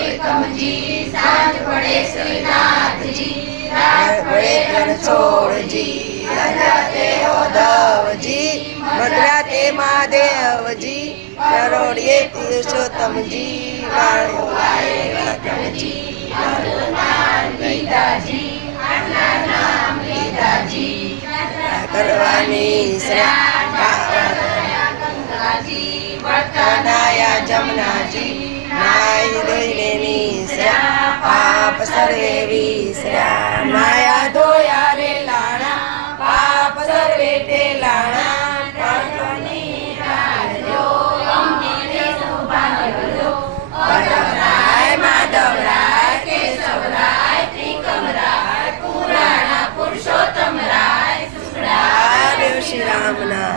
એકમજી સાંજ પડે શ્રીનાથજી રાત પડે રણછોડજી અંજાતે ઉદ્ધવજી મધરાતે મહાદેવજી કરોડિયે પુરુષોત્તમજી વાળો લાય રતનજી લીધાજી આટલા નામ લીધાજી કરવાની ગંગાજી વર્તનાયા જમનાજી નાઈ દઈને નિશ્રા પાપ સર્વે વિશ્રા માયા ધોયા રે લાણા પાપ સર્વે તે લાણા માધવરાય કેશવરાય ત્રિકમરાય પુરાણા પુરુષોત્તમ રાય શ્રી રામના